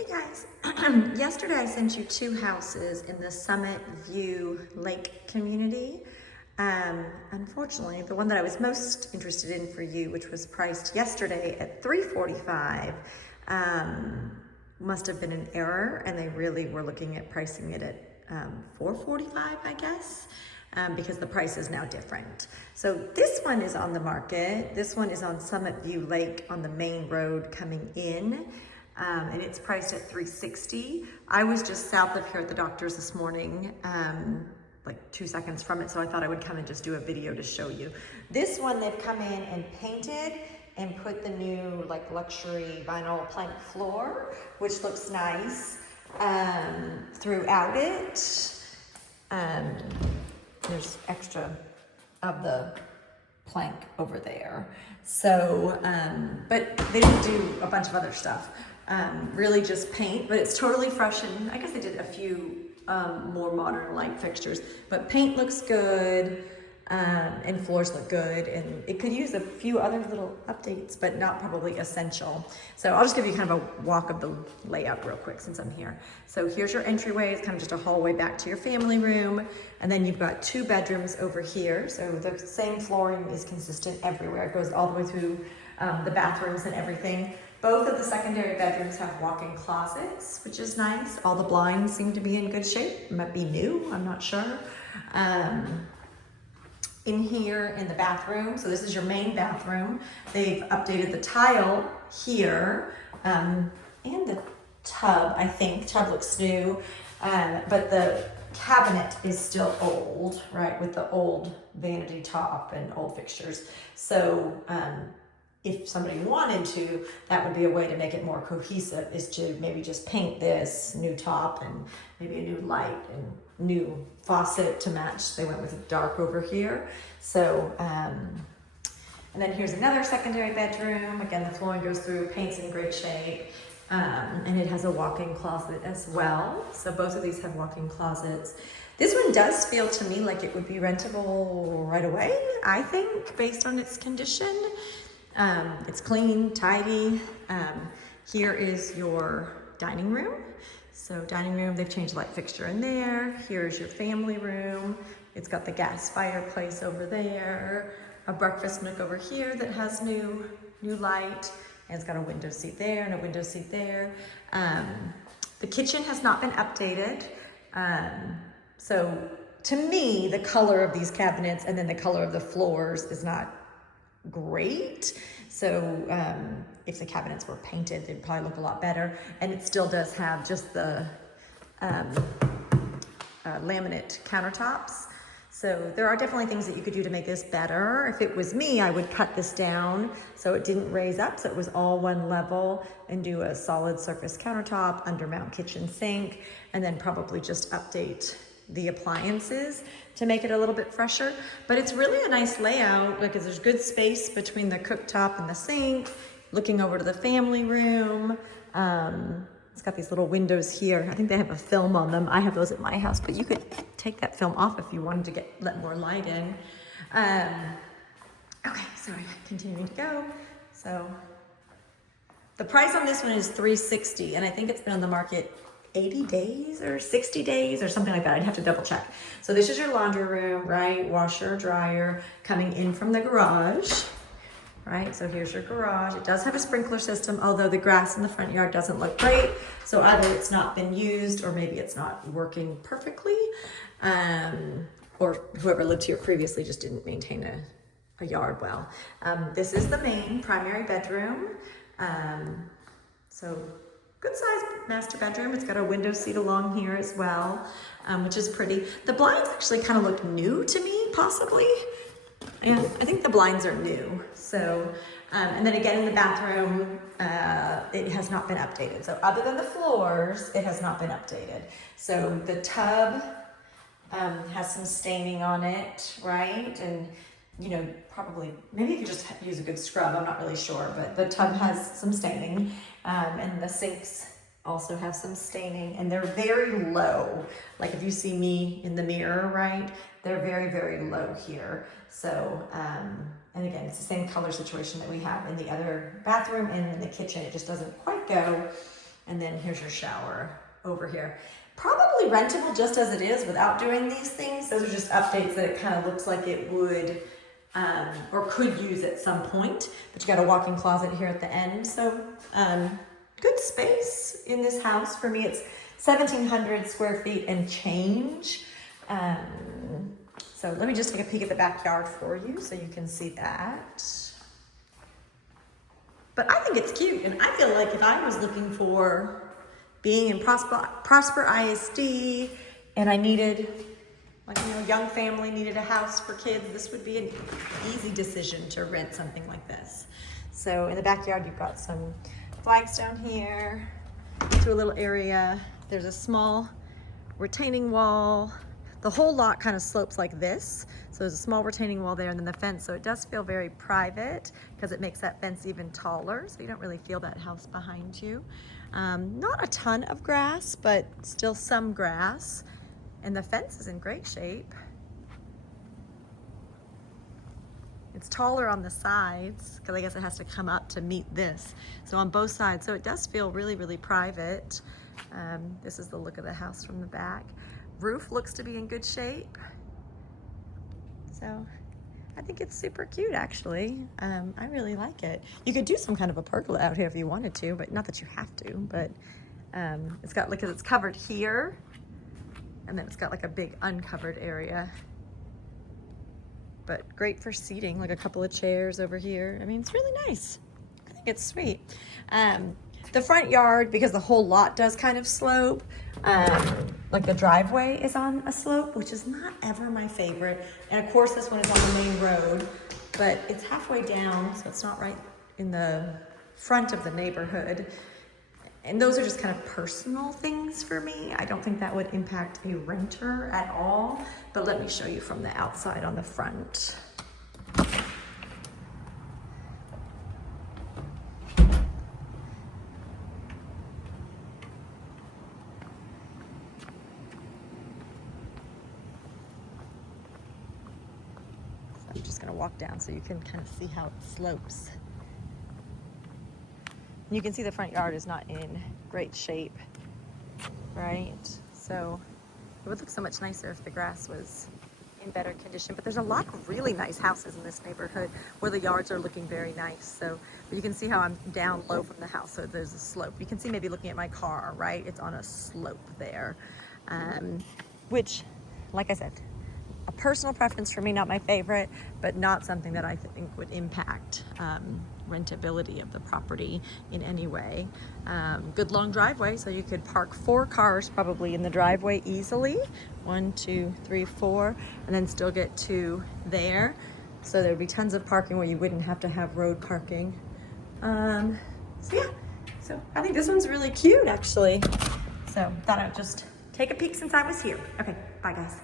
Hey guys, yesterday I sent you two houses in the Summit View Lake community. Unfortunately, the one that I was most interested in for you, which was priced yesterday at $345, must have been an error, and they really were looking at pricing it at $445, I guess. Because the price is now different. So this one is on the market. This one is on Summit View Lake on the main road coming in. And it's priced at $360. I was just south of here at the doctor's this morning, like 2 seconds from it, so I thought I would come and just do a video to show you. This one they've come in and painted and put the new like luxury vinyl plank floor, which looks nice throughout it. There's extra of the plank over there. So, but they didn't do a bunch of other stuff. Really just paint, but it's totally fresh, and I guess they did a few more modern light fixtures, but paint looks good, and floors look good, and it could use a few other little updates, but not probably essential. So I'll just give you kind of a walk of the layout real quick since I'm here. So here's your entryway. It's kind of just a hallway back to your family room, and then you've got 2 bedrooms over here. So the same flooring is consistent everywhere. It goes all the way through the bathrooms and everything. Both of the secondary bedrooms have walk-in closets, which is nice. All the blinds seem to be in good shape. Might be new, I'm not sure. In here in the bathroom, so this is your main bathroom. They've updated the tile here, and the tub, I think. Tub looks new, but the cabinet is still old, right, with the old vanity top and old fixtures. So, if somebody wanted to, that would be a way to make it more cohesive, is to maybe just paint this new top and maybe a new light and new faucet to match. They went with dark over here. So, and then here's another secondary bedroom. Again, the flooring goes through, paint's in great shape. And it has a walk-in closet as well. So both of these have walk-in closets. This one does feel to me like it would be rentable right away, I think, based on its condition. It's clean, tidy. Here is your dining room. So dining room, they've changed the light fixture in there. Here's your family room. It's got the gas fireplace over there. A breakfast nook over here that has new light. And it's got a window seat there and a window seat there. The kitchen has not been updated. So to me, the color of these cabinets and then the color of the floors is not great. So if the cabinets were painted, they'd probably look a lot better. And it still does have just the laminate countertops. So there are definitely things that you could do to make this better. If it was me, I would cut this down so it didn't raise up, so it was all one level, and do a solid surface countertop, undermount kitchen sink, and then probably just update the appliances to make it a little bit fresher. But it's really a nice layout because there's good space between the cooktop and the sink, looking over to the family room. It's got these little windows here. I think they have a film on them. I have those at my house, but you could take that film off if you wanted to let more light in. Okay, sorry, continuing to go. So the price on this one is $360, and I think it's been on the market 80 days or 60 days or something like that. I'd have to double check. So this is your laundry room, right? Washer, dryer coming in from the garage, right? So here's your garage. It does have a sprinkler system, although the grass in the front yard doesn't look great. So either it's not been used or maybe it's not working perfectly. Or whoever lived here previously just didn't maintain a yard well. This is the main primary bedroom. So good sized master bedroom. It's got a window seat along here as well, which is pretty. The blinds actually kind of look new to me, possibly. And I think the blinds are new. So, and then again in the bathroom, it has not been updated. So other than the floors, it has not been updated. So the tub has some staining on it, right? And you know, probably, maybe you could just use a good scrub, I'm not really sure, but the tub has some staining, and the sinks also have some staining, and they're very low. Like if you see me in the mirror, right, they're very, very low here. So, and again, it's the same color situation that we have in the other bathroom and in the kitchen. It just doesn't quite go. And then here's your shower over here. Probably rentable just as it is without doing these things. Those are just updates that it kind of looks like it would or could use at some point. But you got a walk-in closet here at the end. So good space in this house. For me, it's 1,700 square feet and change. So let me just take a peek at the backyard for you so you can see that. But I think it's cute, and I feel like if I was looking for being in Prosper ISD and I needed, like, you know, young family needed a house for kids, this would be an easy decision to rent something like this. So in the backyard, you've got some flagstone here, to a little area. There's a small retaining wall. The whole lot kind of slopes like this. So there's a small retaining wall there and then the fence. So it does feel very private because it makes that fence even taller. So you don't really feel that house behind you. Not a ton of grass, but still some grass. And the fence is in great shape. It's taller on the sides because I guess it has to come up to meet this. So on both sides, so it does feel really, really private. This is the look of the house from the back. Roof looks to be in good shape. So I think it's super cute, actually. I really like it. You could do some kind of a pergola out here if you wanted to, but not that you have to, but it's got, like, it's covered here, and then it's got like a big uncovered area. But great for seating, like a couple of chairs over here. I mean, it's really nice. I think it's sweet. The front yard, because the whole lot does kind of slope, like the driveway is on a slope, which is not ever my favorite. And of course this one is on the main road, but it's halfway down, so it's not right in the front of the neighborhood. And those are just kind of personal things for me. I don't think that would impact a renter at all, but let me show you from the outside on the front. I'm just gonna walk down so you can kind of see how it slopes. You can see the front yard is not in great shape, right? So it would look so much nicer if the grass was in better condition. But there's a lot of really nice houses in this neighborhood where the yards are looking very nice. So but you can see how I'm down low from the house, so there's a slope. You can see maybe looking at my car, right? It's on a slope there, which, like I said, a personal preference for me, not my favorite, but not something that I think would impact rentability of the property in any way. Good long driveway, so you could park 4 cars probably in the driveway easily. 1, 2, 3, 4, and then still get to there. So there would be tons of parking where you wouldn't have to have road parking. So yeah, so I think this one's really cute, actually. So thought I'd just take a peek since I was here. Okay, bye guys.